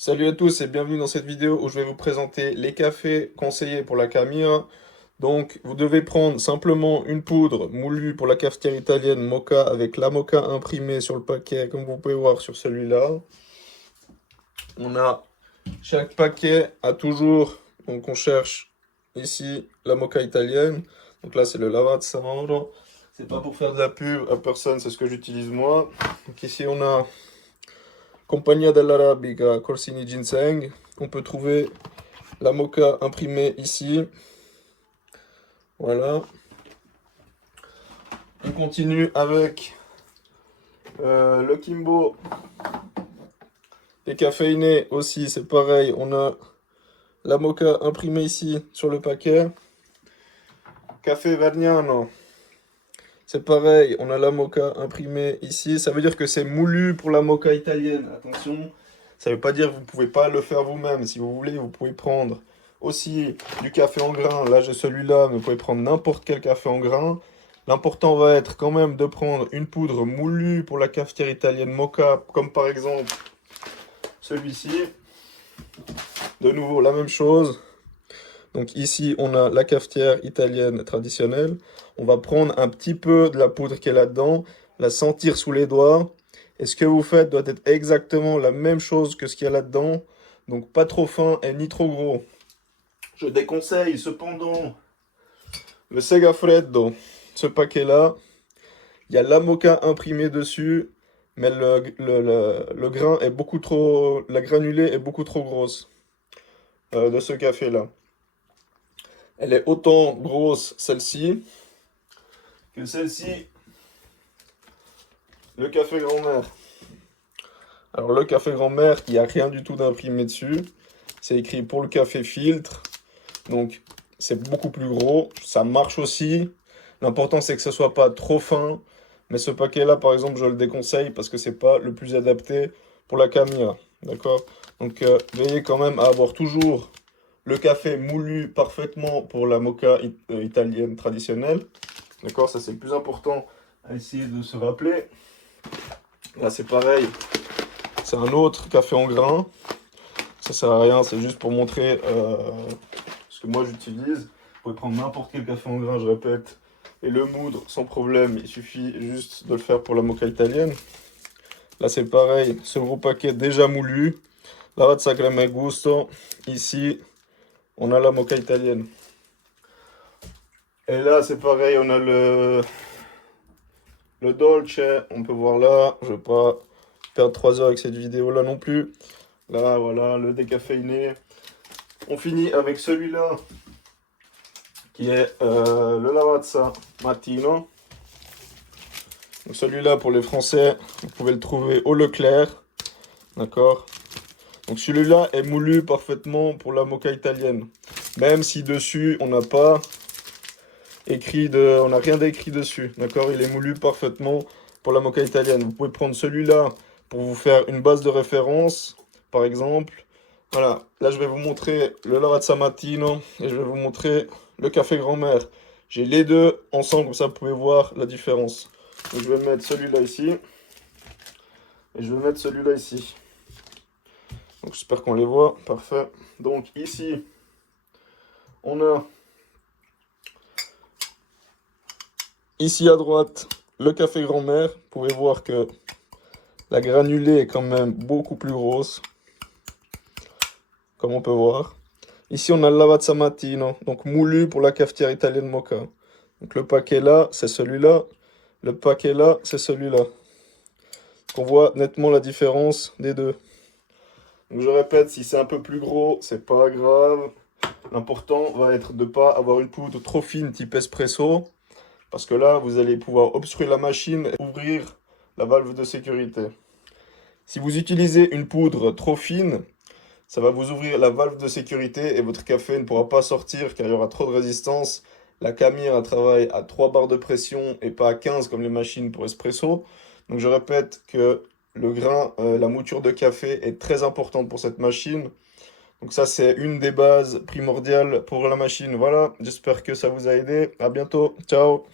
Salut à tous et bienvenue dans cette vidéo où je vais vous présenter les cafés conseillés pour la Camira. Donc vous devez prendre simplement une poudre moulue pour la cafetière italienne Moka avec la Moka imprimée sur le paquet comme vous pouvez voir sur celui-là. Chaque paquet a toujours, donc on cherche ici la Moka italienne. Donc là c'est le Lavazza Mauro. C'est pas pour faire de la pub à personne, c'est ce que j'utilise moi. Donc ici on a Compagnia dell'Arabica Corsini Ginseng. On peut trouver la Moka imprimée ici. Voilà. On continue avec le Kimbo décaféiné aussi, c'est pareil. On a la Moka imprimée ici sur le paquet. Café Vergnano, c'est pareil. On a la Moka imprimée ici. Ça veut dire que c'est moulu pour la Moka italienne. Attention, ça ne veut pas dire que vous ne pouvez pas le faire vous-même. Si vous voulez, vous pouvez prendre aussi du café en grains. Là, j'ai celui-là, mais vous pouvez prendre n'importe quel café en grains. L'important va être quand même de prendre une poudre moulue pour la cafetière italienne Moka, comme par exemple celui-ci. De nouveau, la même chose. Donc ici, on a la cafetière italienne traditionnelle. On va prendre un petit peu de la poudre qui est là-dedans, la sentir sous les doigts. Et ce que vous faites doit être exactement la même chose que ce qu'il y a là-dedans. Donc pas trop fin et ni trop gros. Je déconseille cependant le Segafreddo. Ce paquet-là, il y a la Moka imprimée dessus, mais le grain est beaucoup trop, la granulée est beaucoup trop grosse de ce café-là. Elle est autant grosse, celle-ci, que celle-ci, le café grand-mère. Alors le café grand-mère, il n'y a rien du tout d'imprimé dessus. C'est écrit pour le café filtre. Donc c'est beaucoup plus gros. Ça marche aussi. L'important c'est que ce soit pas trop fin. Mais ce paquet-là, par exemple, je le déconseille parce que c'est pas le plus adapté pour la Camira. D'accord? Donc veillez quand même à avoir toujours le café moulu parfaitement pour la Moka italienne traditionnelle. D'accord? Ça c'est le plus important à essayer de se rappeler. Là c'est pareil. C'est un autre café en grains. Ça sert à rien, c'est juste pour montrer ce que moi j'utilise. Vous pouvez prendre n'importe quel café en grains, je répète, et le moudre sans problème. Il suffit juste de le faire pour la Moka italienne. Là c'est pareil, ce gros paquet déjà moulu. Lavazza crema e gusto. Ici, on a la Moka italienne. Et là c'est pareil, on a le dolce. On peut voir là, je ne vais pas perdre 3 heures avec cette vidéo là non plus. Là, voilà, le décaféiné. On finit avec celui-là, qui est le Lavazza Mattino. Donc celui-là, pour les Français, vous pouvez le trouver au Leclerc. D'accord? Donc celui-là est moulu parfaitement pour la Moka italienne. Même si dessus, on n'a pas écrit on n'a rien d'écrit dessus. D'accord? Il est moulu parfaitement pour la Moka italienne. Vous pouvez prendre celui-là pour vous faire une base de référence. Par exemple, voilà, là je vais vous montrer le Lavazza Mattino et je vais vous montrer le café grand-mère. J'ai les deux ensemble, comme ça vous pouvez voir la différence. Donc je vais mettre celui-là ici et je vais mettre celui-là ici. Donc j'espère qu'on les voit, parfait. Donc ici, on a ici à droite le café grand-mère. Vous pouvez voir que la granulée est quand même beaucoup plus grosse, comme on peut voir. Ici, on a le Lavazza Mattino, donc moulu pour la cafetière italienne Moka. Donc le paquet là, c'est celui-là. Le paquet là, c'est celui-là. On voit nettement la différence des deux. Donc je répète, si c'est un peu plus gros, c'est pas grave. L'important va être de ne pas avoir une poudre trop fine type espresso. Parce que là, vous allez pouvoir obstruer la machine et ouvrir la valve de sécurité. Si vous utilisez une poudre trop fine, ça va vous ouvrir la valve de sécurité et votre café ne pourra pas sortir car il y aura trop de résistance. La Camira travaille à 3 bars de pression et pas à 15 comme les machines pour espresso. Donc je répète que le grain, la mouture de café est très importante pour cette machine. Donc ça c'est une des bases primordiales pour la machine. Voilà, j'espère que ça vous a aidé. À bientôt, ciao!